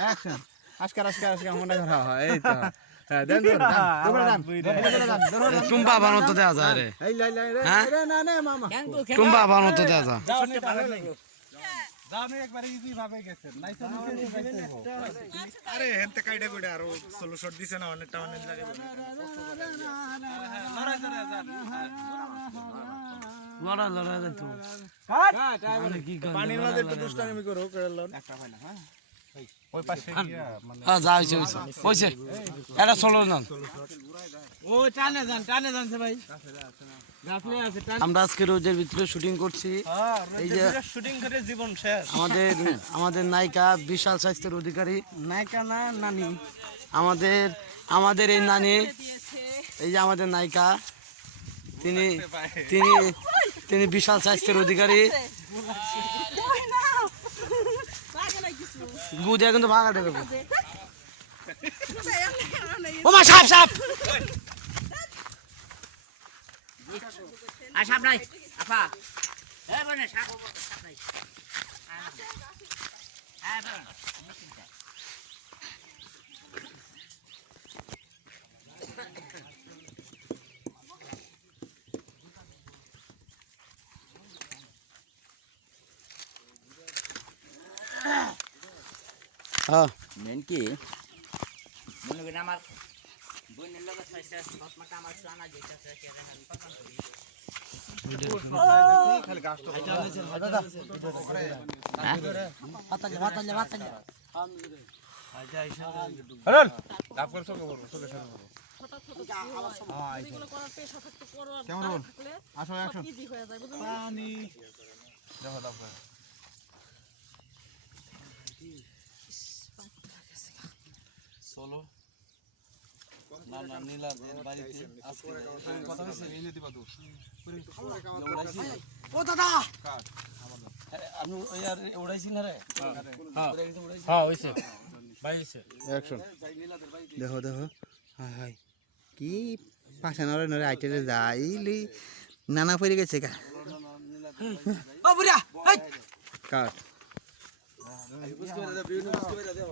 action আজকার মনে করা হয় এই তো হ্যাঁ দেন টুম্পা বানাতো দেয়া যায় রে হ্যাঁ টুম্পা বানাতো দেয়া যায় দামে একবারে ইজি ভাবে গেছেন নাইসা আরে হেনতে কাইডা কইডা আর সোলো শট দিছে না অনেকটা অনেক লাগে লড়া দে তুই পানির মাঝে একটু দুষ্টামি করো করলন একটা ভাই না হ্যাঁ ওই পাশে গিয়া মানে হ্যাঁ যা হইছে এটা চলো না ও টানে যান ভাই গাছলে আছে আমরা আজকে রোজের ভিতরে শুটিং করছি এই যে শুটিং করে জীবন শেষ আমাদের নায়িকা বিশাল স্বাস্থ্যের অধিকারী নায়িকা না নানি আমাদের এই নানি এই যে আমাদের নায়িকা তিনি তিনি বিশাল স্বাস্থ্যের অধিকারী গুদিয়া কিন্তু ভাগা দেবে ওমা সাপ সাপ নাই আপা হ্যাঁ বনে সাপ নাই হ্যাঁ বনে হ্যাঁ মেন কি মনে করেন আমার বোনের লোক মাটা আমার সানা যেটা খালি গাছ তো হ্যালো লাভ করছো চোখে কেমন আসো অ্যাকশন পানি দেখো দাও চলো না নীলা বাড়িতে আজকে কথা হইছে এই যে দিবা তো ও দাদা কাট আমি ইয়ার উড়াইছি না রে হ্যাঁ হইছে ভাই হইছে অ্যাকশন দেখো হাই হাই কি পাশে নরে আইটেলে যাইলি নানা পড়ে গেছে কা ও বুড়া এই কাট বুঝকে দাদা বিউনি বুঝকে দাদা